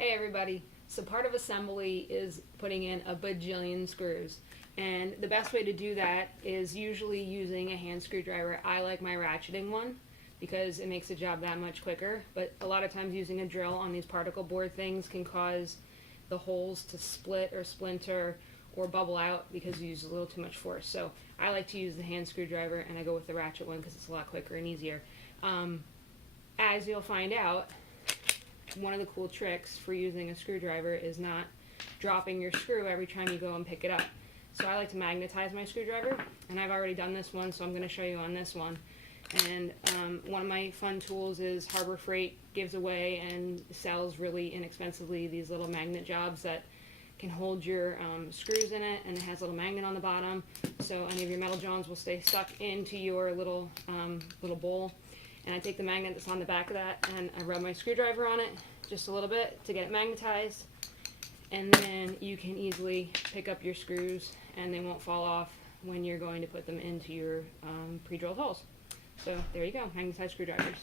Hey everybody, so part of assembly is putting in a bajillion screws, and the best way to do that is usually using a hand screwdriver. I like my ratcheting one because it makes the job that much quicker, but a lot of times using a drill on these particle board things can cause the holes to split or splinter or bubble out because you use a little too much force. So I like to use the hand screwdriver, and I go with the ratchet one because it's a lot quicker and easier. As you'll find out, one of the cool tricks for using a screwdriver is not dropping your screw every time you go and pick it up. So I like to magnetize my screwdriver, and I've already done this one, so I'm going to show you on this one. And one of my fun tools is Harbor Freight gives away and sells really inexpensively these little magnet jobs that can hold your screws in it, and it has a little magnet on the bottom, so any of your metal jones will stay stuck into your little bowl. And I take the magnet that's on the back of that and I rub my screwdriver on it just a little bit to get it magnetized, and then you can easily pick up your screws and they won't fall off when you're going to put them into your pre-drilled holes. So there you go, magnetized screwdrivers.